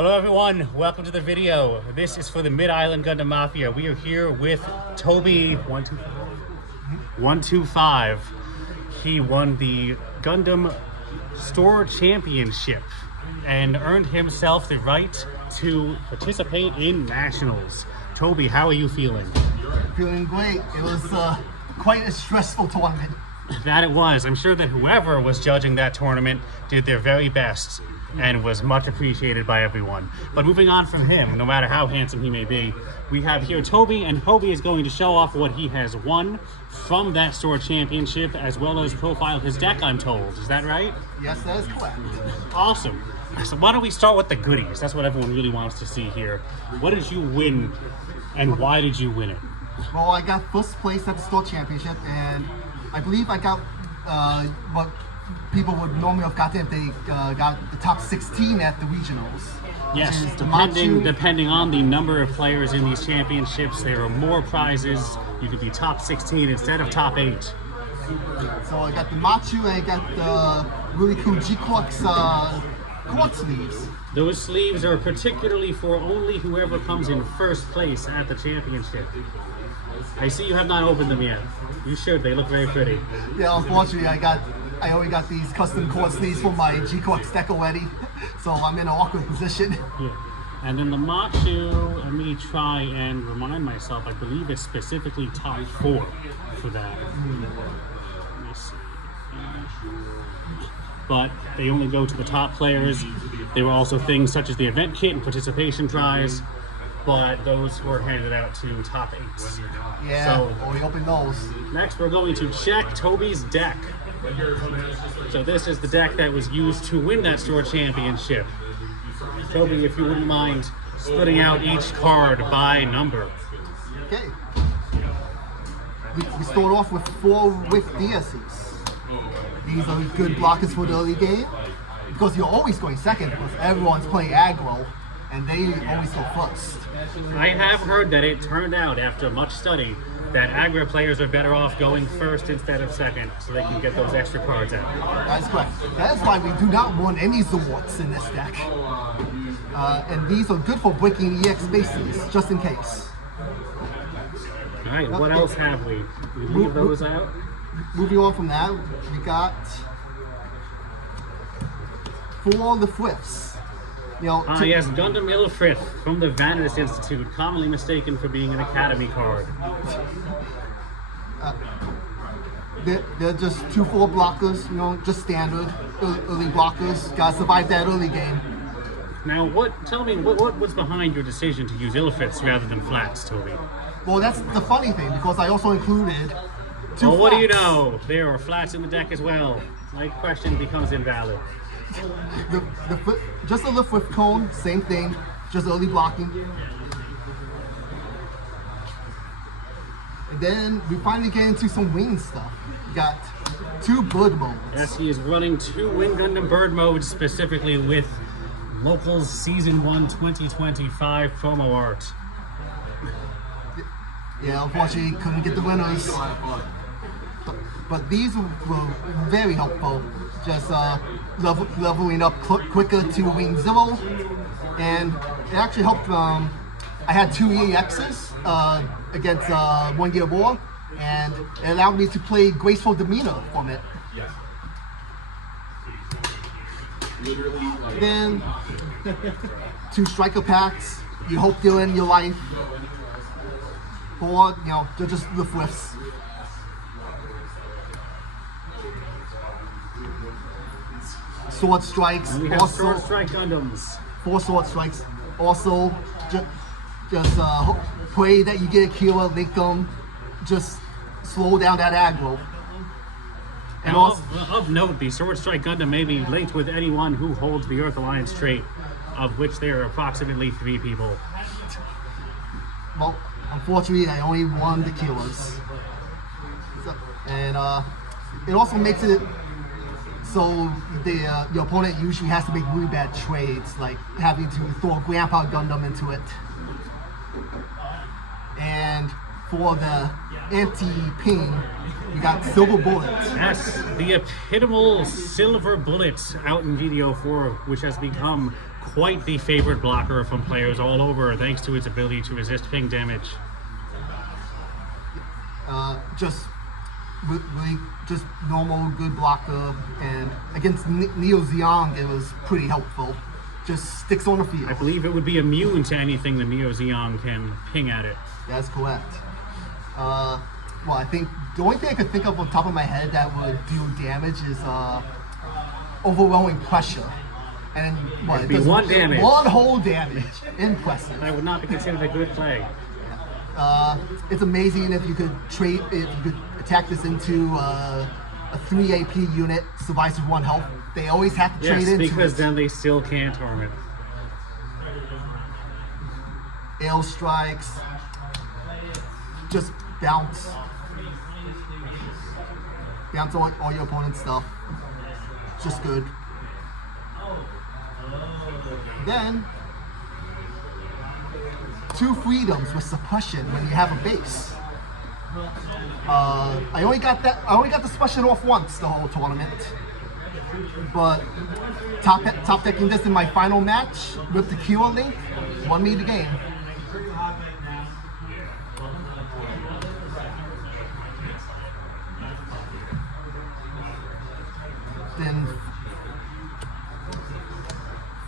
Hello everyone, welcome to the video. This is for the Mid-Island Gundam Mafia. We are here with Toby 125. He won the Gundam Store Championship and earned himself the right to participate in Nationals. Toby, how are you feeling? Feeling great. It was quite a stressful tournament. That it was. I'm sure that whoever was judging that tournament did their very best and was much appreciated by everyone. But moving on from him, no matter how handsome he may be, we have here Toby, and Toby is going to show off what he has won from that store championship, as well as profile his deck, I'm told. Is that right? Yes, that is correct. Awesome. So why don't we start with the goodies? That's what everyone really wants to see here. What did you win, and why did you win it? Well, I got first place at the store championship, and I believe I got what people would normally have gotten if they got the top 16 at the regionals. Yes, depending on the number of players in these championships, there are more prizes. You could be top 16 instead of top 8. So I got the Machu, and I got the really cool G-Quarks court sleeves. Those sleeves are particularly for only whoever comes in first place at the championship. I see you have not opened them yet. You should, they look very pretty. Yeah, unfortunately I already got these custom court sleeves for my G-Quarks deck already, so I'm in an awkward position. Yeah. And then the Machu, let me try and remind myself, I believe it's specifically top 4 for that. Let me see. But they only go to the top players. There were also things such as the event kit and participation prize, but those were handed out to top 8s. Yeah, so we open those. Next we're going to check Toby's deck. So this is the deck that was used to win that store championship. Toby, if you wouldn't mind splitting out each card by number. Okay. We start off with 4 with DSEs. These are good blockers for the early game, because you're always going second because everyone's playing aggro and they always go first. I have heard that it turned out after much study that aggro players are better off going first instead of second, so they can get those extra cards out. That's correct. That's why we do not want any Zawarts in this deck. And these are good for breaking EX spaces, just in case. Alright, what else have we? We leave those out? Moving on from that, we got 4 the Friths. You know, yes, Gundam Illfrith from the Vanadis Institute, commonly mistaken for being an Academy card. They're just 2/4 blockers, you know, just standard early blockers. Gotta survive that early game. Now, tell me, what was behind your decision to use Illfriths rather than flats, Toby? Well, that's the funny thing, because I also included 2 well, what do you flats. know? There are flats in the deck as well. My question becomes invalid. Just a lift with cone, same thing, just early blocking. And then we finally get into some wing stuff. We got 2 bird modes. Yes, he is running 2 Wing Gundam bird modes, specifically with Locals Season 1 2025 promo art. Yeah, unfortunately couldn't get the winners. But these were very helpful. Just leveling up quicker to Wing 0. And it actually helped. I had 2 EXs against 1 Gear War, and it allowed me to play Graceful Demeanor from it. Then 2 striker packs. You hope they're in your life. Or, you know, they're just the Friths. Sword Strikes. We have also, Sword Strike Gundams. 4 Sword Strikes. Also, just pray that you get a killer, link them, just slow down that aggro. And Now, also, of note, the Sword Strike Gundam may be linked with anyone who holds the Earth Alliance trait, of which there are approximately 3 people. well, unfortunately, I only won the killers. So, and it also makes it so your opponent usually has to make really bad trades, like having to throw a Grandpa Gundam into it. And for the anti-ping, you got Silver Bullet. Yes, the epitomal Silver Bullet out in video 4, which has become quite the favorite blocker from players all over, thanks to its ability to resist ping damage. Just really just normal good blocker, and against Neo Zeon it was pretty helpful. Just sticks on the field. I believe it would be immune to anything the Neo Zeon can ping at it. That's correct. Well, I think the only thing I could think of on top of my head that would do damage is overwhelming pressure. And what? It'd be one damage. One whole damage. Impressive. That would not be considered a good play. It's amazing if you could attack this into a 3 AP unit, survives with 1 health. They always have to trade into because it. then they still can't harm it. Air strikes. Just bounce. Bounce on all your opponent's stuff. Just good. Then 2 freedoms with suppression when you have a base. I only got the suppression off once the whole tournament. But top decking this in my final match with the Kira link won me the game. Then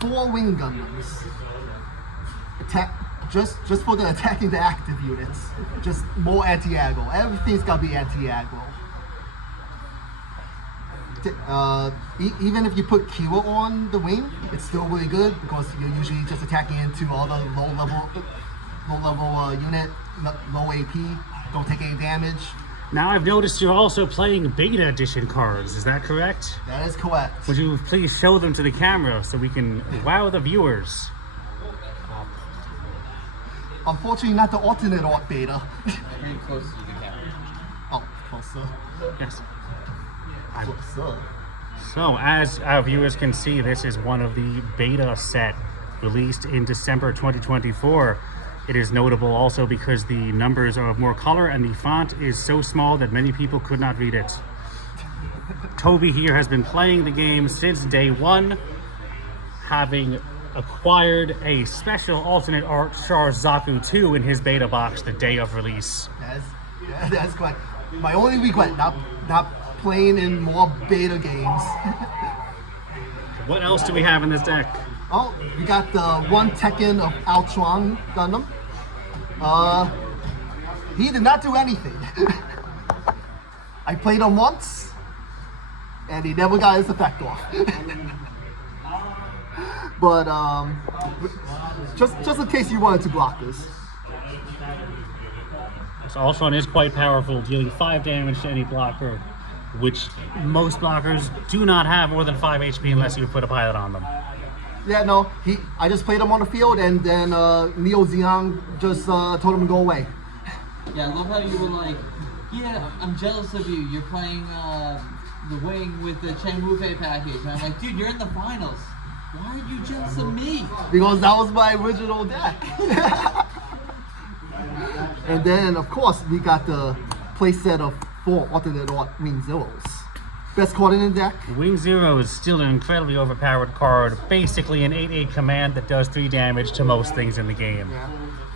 4 wing Gundams. Attack just for the attacking the active units. Just more anti-aggro. Everything's gotta be anti-aggro. Even if you put Kira on the wing, it's still really good because you're usually just attacking into all the low level unit, low AP, don't take any damage. Now I've noticed you're also playing Beta Edition cards, is that correct? That is correct. Would you please show them to the camera so we can wow the viewers? Unfortunately, not the alternate art beta. Pretty close to the camera. Oh, closer. Yes. Closer. So, as our viewers can see, this is one of the beta set released in December 2024. It is notable also because the numbers are of more color and the font is so small that many people could not read it. Toby here has been playing the game since day 1, having acquired a special alternate art Char Zaku 2 in his beta box the day of release. That's correct. My only regret, not playing in more beta games. What else do we have in this deck? Oh, we got the 1 Tekken of Altron Gundam. He did not do anything. I played him once, and he never got his effect off. But just in case you wanted to block this. So Ultron is quite powerful, dealing 5 damage to any blocker, which most blockers do not have more than 5 HP unless you put a pilot on them. Yeah, no, I just played him on the field, and then Neo Zeon just told him to go away. Yeah, I love how you were like, yeah, I'm jealous of you. You're playing the wing with the Chen Wufei package. And I'm like, dude, you're in the finals. Why are you jealous of me? Because that was my original deck. And then, of course, we got the playset of 4 alternate art Wing Zeros. Best card in the deck. Wing Zero is still an incredibly overpowered card, basically an 8/8 command that does 3 damage to most things in the game. Yeah.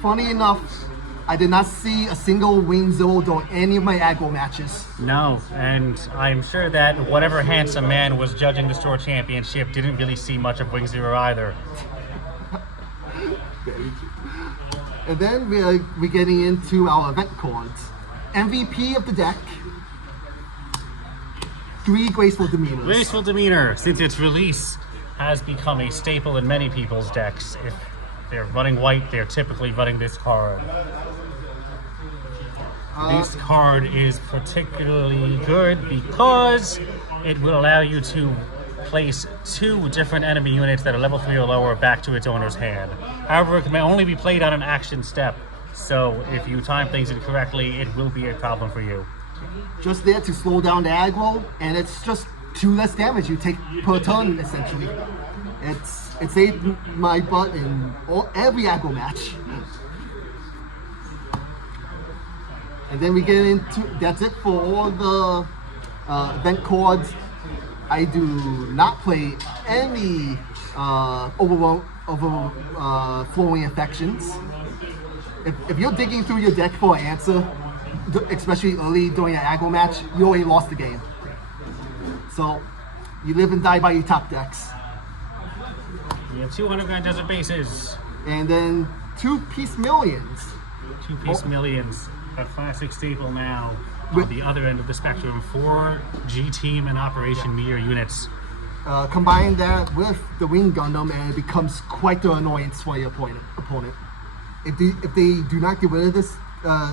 Funny enough, I did not see a single Wing Zero during any of my aggro matches. No, and I'm sure that whatever handsome man was judging the store championship didn't really see much of Wing Zero either. And then we're getting into our event cards. MVP of the deck. 3 Graceful Demeanors. Graceful Demeanor, since its release, has become a staple in many people's decks. If they're running white, they're typically running this card. This card is particularly good because it will allow you to place 2 different enemy units that are level 3 or lower back to its owner's hand. However, it can only be played on an action step, so if you time things incorrectly, it will be a problem for you. Just there to slow down the aggro, and it's just 2 less damage you take per turn, essentially. It saved my butt in every aggro match. And then we get into, that's it for all the event cards. I do not play any overflowing infections. If you're digging through your deck for an answer, especially early during an aggro match, you already lost the game. So you live and die by your top decks. We have 200 Grand Desert Bases. And then 2-piece millions. 2-piece millions. A classic staple now. On the other end of the spectrum, 4 G-Team and Operation Meteor units. Combine that with the Wing Gundam and it becomes quite the annoyance for your opponent. If they do not get rid of this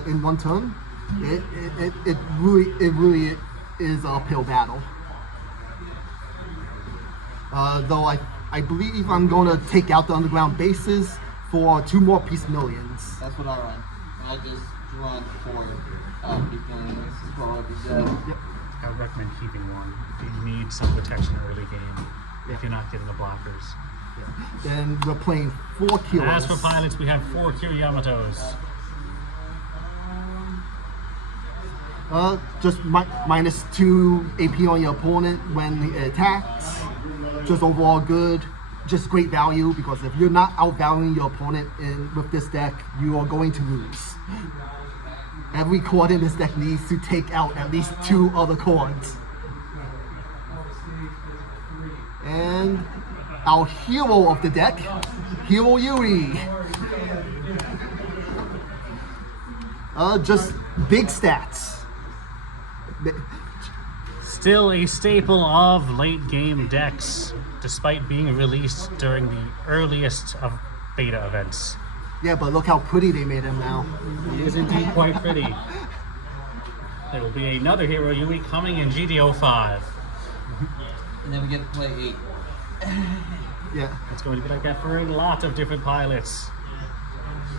in one turn, it really is an uphill battle. Though I believe I'm going to take out the underground bases for 2 more piece millions. That's what I run. I just run 4 piece millions. That's what you said. Yep. I would recommend keeping one. You need some protection early game if you're not getting the blockers. Yeah. Then we're playing 4 Kiras. As for pilots, we have 4 Kiriyamatos. Just minus 2 AP on your opponent when it attacks. Just overall good. Just great value because if you're not outvaluing your opponent with this deck, you are going to lose. Every chord in this deck needs to take out at least 2 other chords. And our hero of the deck, Hero Yuri. Just big stats. Still a staple of late game decks, despite being released during the earliest of beta events. Yeah, but look how pretty they made him now. He is indeed quite pretty. There will be another Hero Yui coming in GDO5. And then we get to play 8. Yeah. It's going to be like that for a lot of different pilots.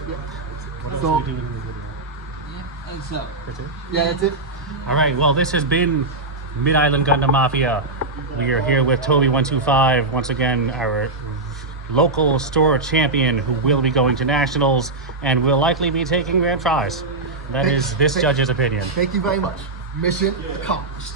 Yeah. What else So- are we doing in this video? Yeah, I think so. That's it? Yeah, that's it. All right, well, this has been Mid-Island Gundam Mafia. We are here with Toby125, once again, our local store champion who will be going to nationals and will likely be taking grand prize. That is this judge's opinion. Thank you very much. Mission accomplished.